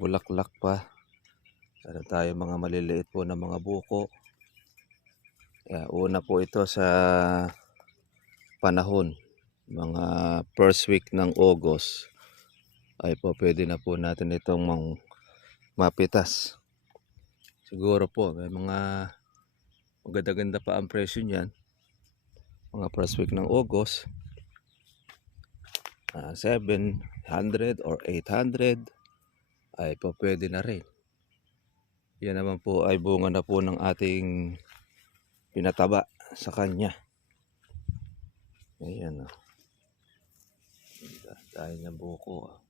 bulaklak pa. Meron tayo mga maliliit po na mga buko. Una po ito sa panahon, mga first week ng August ay po pwede na po natin itong mapitas. Siguro po may mga maganda-ganda pa ang presyo niyan. Mga first week ng August, 700 or 800 ay po pwede na rin. Yan naman po ay bunga na po ng ating pinataba sa kanya. Ayan o. Dahil na buko.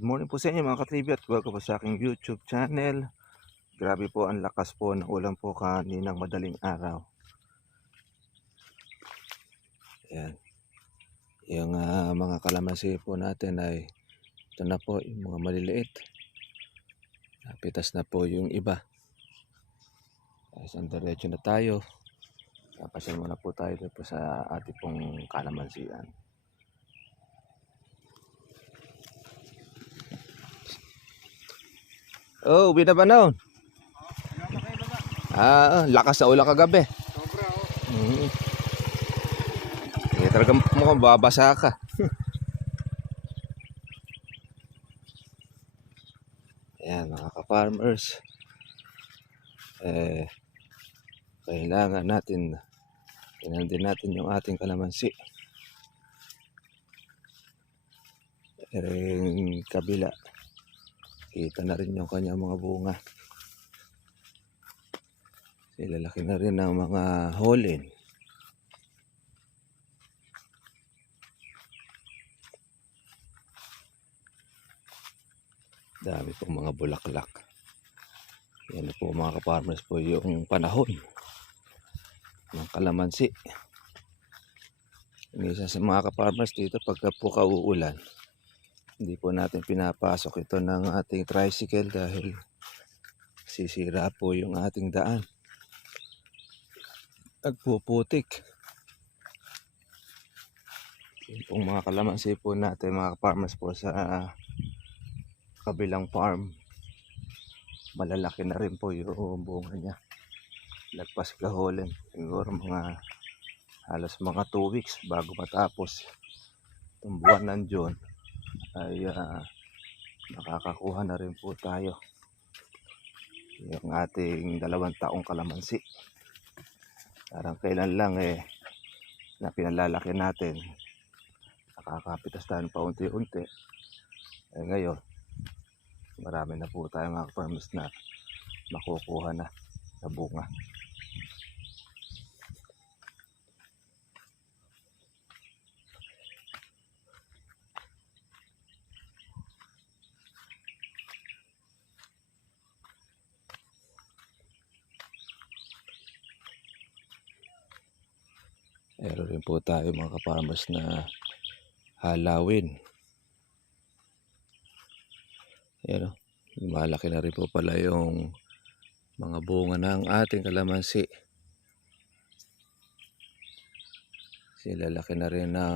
Good morning po sa inyo mga katribi at welcome po sa aking YouTube channel. Grabe po ang lakas po ng ulan po kaninang madaling araw. Ayan. Yung mga kalamansi po natin ay ito na po yung mga maliliit. Napitas na po yung iba. Isang diretso na tayo. Papasyal muna po tayo dito sa ating pong kalamansian. Oh, binabanon. Lakas sa ulan kagabi. Sobra Talagang mukhang babasa ka. Ayan mga ka-farmers. Kailangan natin tingnan din natin yung ating kalamansi. Yung kabila. Kita na rin yung kanyang mga bunga. Lalaki na rin ang mga holin. Dami pong mga bulaklak. Yan po mga ka-farmers po yung panahon ng kalamansi. Isa sa mga ka-farmers dito pagka po kauulan, hindi po natin pinapasok ito ng ating tricycle dahil sisira po yung ating daan. Nagpuputik. Yung pong mga kalamansi po natin mga farmers po sa kabilang farm, malalaki na rin po yung bunga niya. Lagpas kaholin. Siguro mga halos mga 2 weeks bago matapos itong buwan ng June ay nakakakuha na rin po tayo yung ating 2 taong kalamansi. Parang kailan lang na pinalalaki natin, nakakapitas tayo paunti-unti. Ngayon marami na po tayo mga farmers na makukuha na sa bunga. Meron rin po tayo mga ka-farmers na halawin. Ayan o. Malaki na rin po pala yung mga bunga ng ating kalamansi. Lalaki na rin na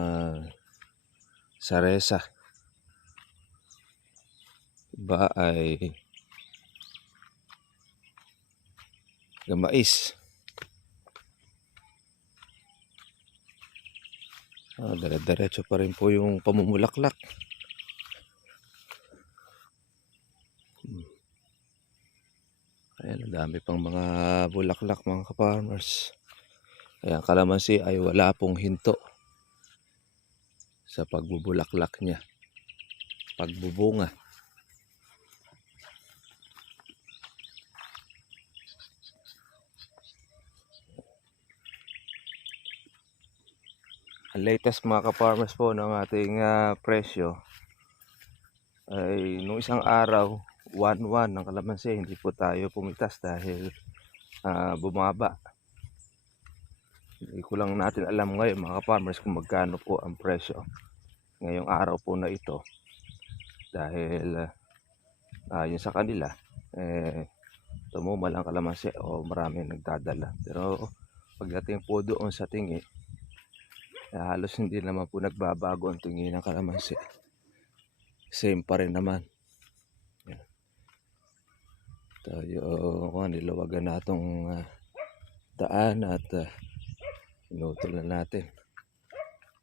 saresa. Iba ay gamais. Dire-diretso pa rin po yung pamumulaklak. Ayan, dami pang mga bulaklak mga ka-farmers. Kaya ang kalamansi ay wala pong hinto sa pagbubulaklak niya, pagbubunga. Ang latest mga ka-farmers po ng ating presyo ay nung isang araw 1-1 ng kalamansi. Hindi po tayo pumitas dahil bumaba. Hindi ko lang natin alam ngayon mga farmers kung magkano po ang presyo ngayong araw po na ito, dahil yun sa kanila tumumal ang kalamansi o marami nagdadala. Pero pagdating po doon sa tingi, halos hindi naman po nagbabago ang tingi ng kalamansi. Same pa rin naman. Tayo nilawagan na itong daan at inutol na natin.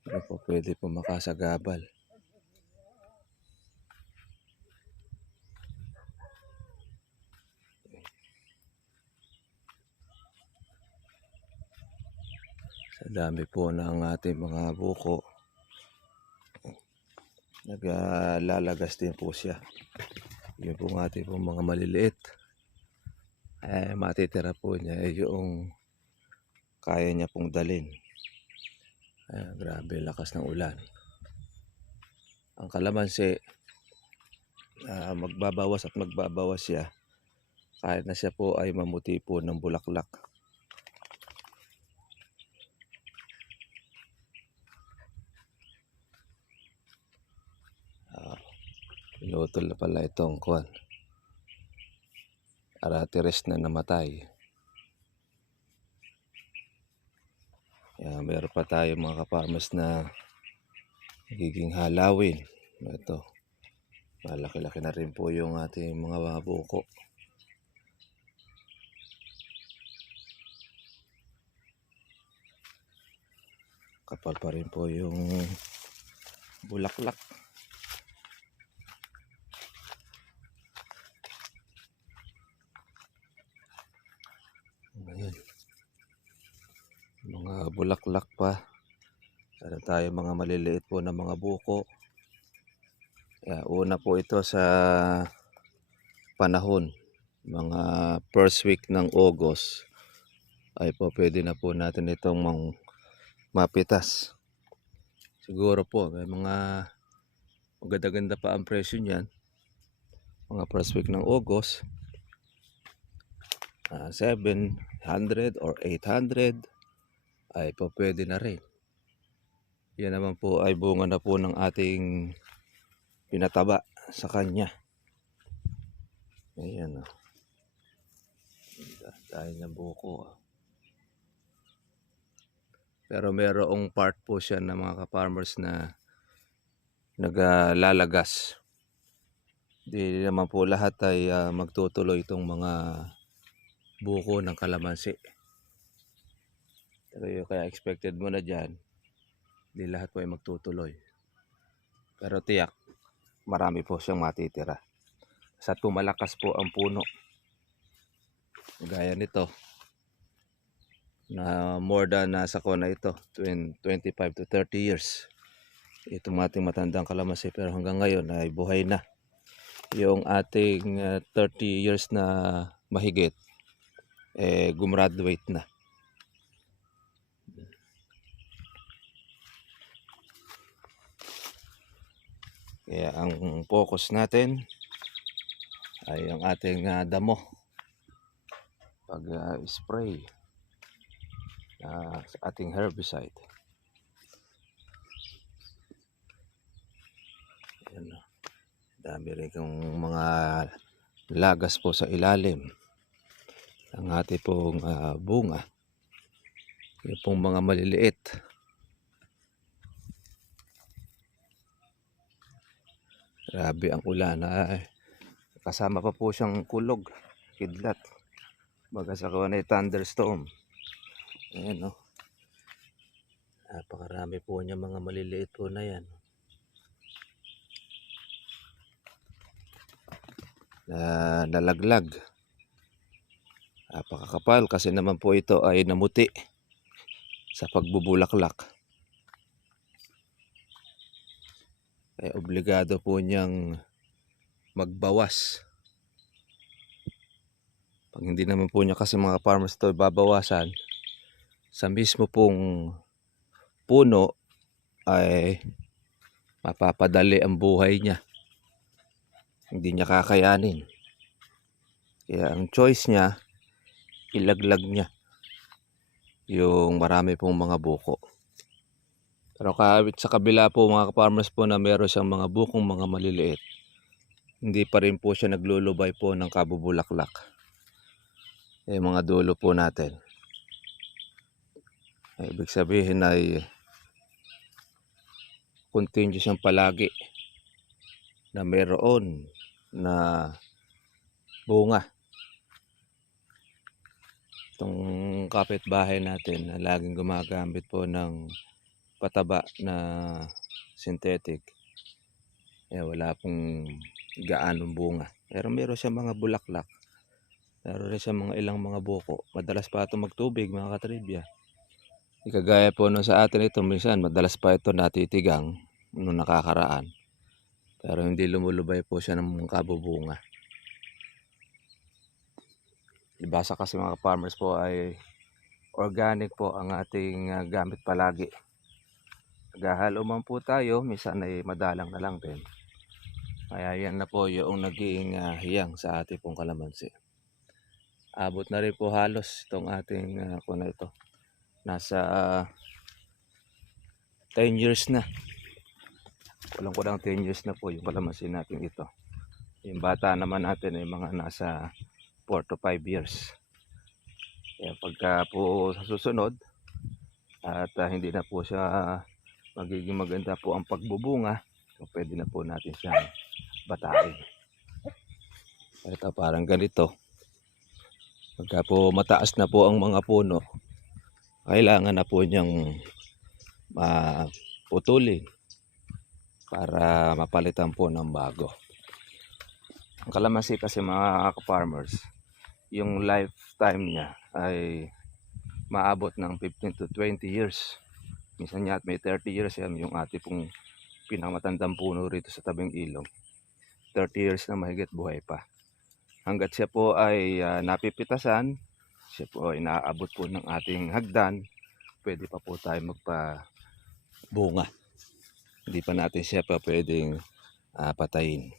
Ano po pwede po makasagabal. Sa dami po ng ating mga buko, naglalagas din po siya. Yung po ating po mga maliliit, matitira po niya yung kaya niya pong dalin. Grabe lakas ng ulan. Ang kalamansi, magbabawas at magbabawas siya kahit na siya po ay mamuti po ng bulaklak. Pinutol na pala itong kuwan. Aratiris na namatay. Meron pa tayo mga kaparmas na nagiging halawin. Ito, malaki-laki na rin po yung ating mga buko. Kapal pa rin po yung bulaklak. Ayan. Mga bulaklak pa. Meron tayo mga maliliit po na mga buko. Una po ito sa panahon, mga first week ng August, ay po pwede na po natin itong mapitas. Siguro po may mga maganda-ganda pa ang presyo niyan. Mga first week ng August, 700 or 800 ay po pwede na rin. Yan naman po ay bunga na po ng ating pinataba sa kanya. Ayan o. Dahil ng buko. Pero merong part po siya ng mga ka-farmers na naglalagas. Di naman po lahat ay magtutuloy itong mga buko ng kalamansi. Pero yung kaya expected mo na dyan, di lahat po ay magtutuloy. Pero tiyak, marami po siyang matitira. Sa tumalakas po ang puno. Gaya nito, na more than nasa ko na ito, 25 to 30 years. Itong ating matandang kalamansi, pero hanggang ngayon ay buhay na. Yung ating 30 years na mahigit, gumraduate na. Kaya ang focus natin ay ang ating damo pag spray sa ating herbicide. Ayan, dami rin kong mga lagas po sa ilalim ng ating pong bunga. Yung pong mga maliliit. Grabe ang ulan. Kasama pa po siyang kulog, kidlat. Baga sa kawan ay thunderstorm. Ayan o. Napakarami po niya mga maliliit po na yan. Nalaglag. Napakakapal kasi naman po ito ay namuti sa pagbubulaklak. Kaya obligado po niyang magbawas. Pag hindi naman po niya kasi mga farmers ito babawasan, sa mismo pong puno ay mapapadali ang buhay niya. Hindi niya kakayanin. Kaya ang choice niya ilaglag niya yung marami pong mga buko. Pero kahit sa kabila po mga farmers po na meron siyang mga bukong mga maliliit, hindi pa rin po siya naglulubay po ng kabubulaklak. Mga dulo po natin. Ibig sabihin ay continuous siyang palagi na meron na bunga. Itong kapitbahay natin na laging gumagamit po ng pataba na synthetic, wala pong gaanong bunga. Pero meron siya mga bulaklak, meron rin siya mga ilang mga buko. Madalas pa ito magtubig mga katribya. Kagaya po nung sa atin ito, minsan madalas pa ito natitigang nung nakakaraan. Pero hindi lumulubay po siya ng kabubunga. Ibasa kasi mga farmers po ay organic po ang ating gamit palagi. Naghahalo man po tayo, minsan ay madalang na lang din. Kaya yan na po yung naging hiyang sa ating pong kalamansi. Abot na rin po halos itong ating kuna ito. Nasa 10 years na. Kulang 10 years na po yung kalamansi natin ito. Yung bata naman natin ay mga nasa 4 to 5 years. Kaya pagka po sa susunod at hindi na po siya magiging maganda po ang pagbubunga, so pwede na po natin siyang batain. Ito parang ganito. Pagka po mataas na po ang mga puno, kailangan na po niyang putulin para mapalitan po ng bago. Ang kalamansi kasi mga farmers, yung lifetime niya ay maabot ng 15 to 20 years. Minsan niya at may 30 years yan yung ating pong pinakamatandang puno rito sa tabing ilog. 30 years na mahigit buhay pa. Hanggat siya po ay napipitasan, siya po ay naaabot po ng ating hagdan, pwede pa po tayo magpabunga. Hindi pa natin siya pa pwedeng patayin.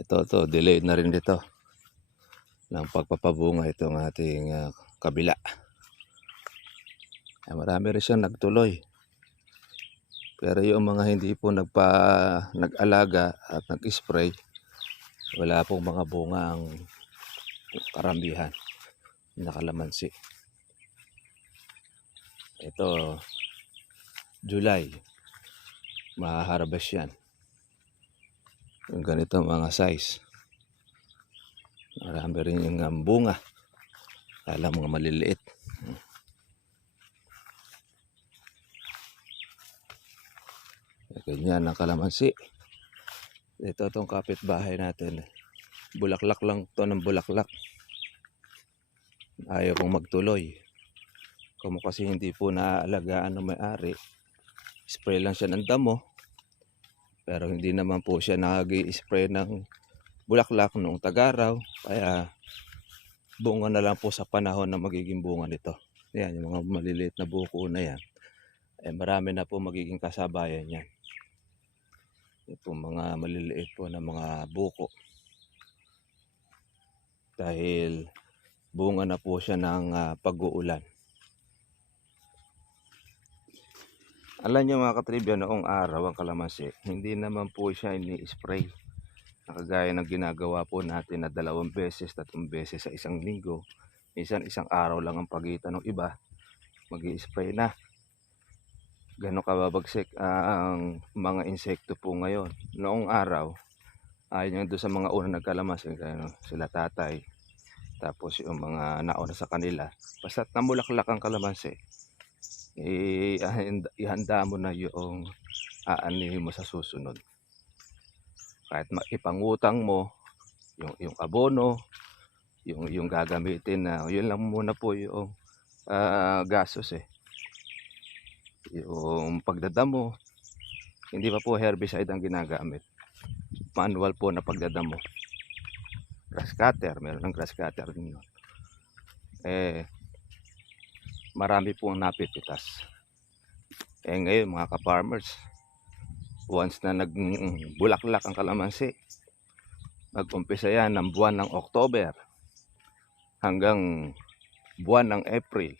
Ito, delayed na rin dito ng pagpapabunga itong ating kabila. Marami rin siyang nagtuloy. Pero yung mga hindi po nag-alaga at nag-spray, wala pong mga bunga ang karamihan na kalamansi. Ito, July, maharvest yan. Yung ganito mga size. Marami rin yung bunga. Kala mga maliliit. Ganyan ang kalamansi. Ito itong kapitbahay natin. Bulaklak lang to ng bulaklak. Ayaw kong magtuloy. Kung kasi hindi po naaalagaan ng may-ari, spray lang siya ng damo. Pero hindi naman po siya nag-i-spray ng bulaklak noong tag-araw. Kaya bunga na lang po sa panahon na magiging bunga nito. Yan, yung mga maliliit na buko na yan. Marami na po magiging kasabayan yan. Ito mga maliliit po na mga buko. Dahil bunga na po siya ng pag-uulan. Alam niyo mga katribya, noong araw ang kalamansi, hindi naman po siya ini-spray. Nakagaya ng ginagawa po natin na 2 beses, 3 beses sa isang linggo. Minsan isang araw lang ang pagitan ng iba, mag-i-spray na. Gano'n kababagsik ang mga insekto po ngayon. Noong araw, ayon doon sa mga unang nagkalamansi, sila tatay, tapos yung mga nauna sa kanila, basta't namulaklak ang kalamansi, ihanda mo na yung aanihin mo sa susunod. Kahit ipangutang mo yung abono, yung gagamitin na yun lang muna po yung gastos yung pagdadamo, hindi pa po herbicide ang ginagamit, manual po na pagdadamo. Grass cutter, meron ng grass cutter din yun. Marami pong napipitas. Ngayon mga ka-farmers, once na nagbulaklak ang kalamansi, Mag-umpisa yan ng buwan ng October hanggang buwan ng April.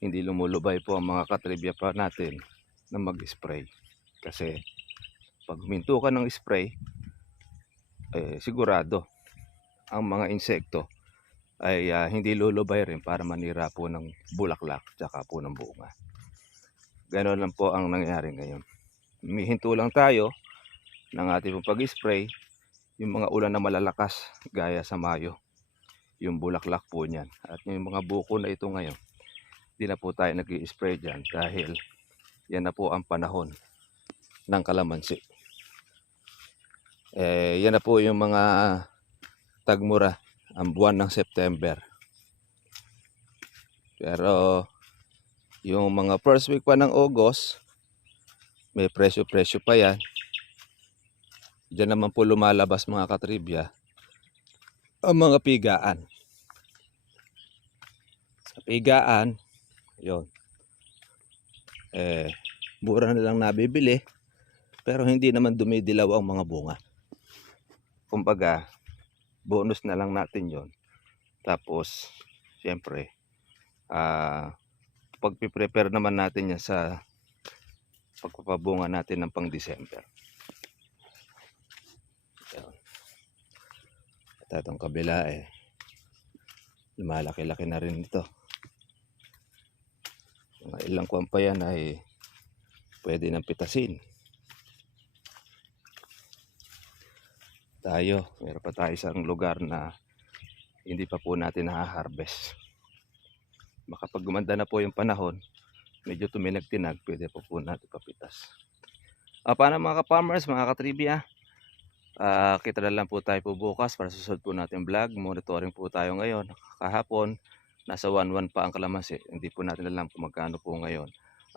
Hindi lumulubay po ang mga katribya pa natin na mag-spray. Kasi pag huminto ka ng spray, sigurado ang mga insekto ay hindi lulubay rin para manira po ng bulaklak tsaka po ng bunga. Ganoon lang po ang nangyari ngayon. Humihinto lang tayo ng ating pag-spray yung mga ulan na malalakas gaya sa Mayo, yung bulaklak po niyan. At yung mga buko na ito ngayon, di na po tayo nag-i-spray dyan dahil yan na po ang panahon ng kalamansi. Yan na po yung mga tagmura ang buwan ng September. Pero yung mga first week pa ng August, may presyo-presyo pa yan. Diyan naman po lumalabas mga katribya ang mga pigaan. Sa pigaan, yun. Mura na lang nabibili, pero hindi naman dumidilaw ang mga bunga. Kumbaga, bonus na lang natin yon. Tapos, siyempre, pagpiprepare naman natin yan sa pagpapabunga natin ng pang December. At itong kabila lumalaki-laki na rin ito. Mga ilang kuwan pa yan ay pwede nang pitasin. Meron pa tayo isang lugar na hindi pa po natin na-harvest. Makapag gumanda na po yung panahon, medyo tuminag-tinag, pwede po natin papitas. Paano mga ka-farmers, mga ka-trivia? Kita na lang po tayo po bukas para susunod po natin vlog. Monitoring po tayo ngayon. Kahapon, nasa 1.1 pa ang kalamansi. Hindi po natin alam kung magkano po ngayon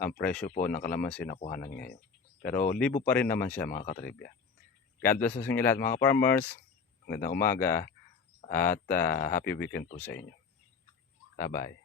ang presyo po ng kalamansi na kuhanan ngayon. Pero libo pa rin naman siya mga ka-trivia. God bless sa inyo lahat mga farmers. Magandang umaga at happy weekend po sa inyo. Bye-bye.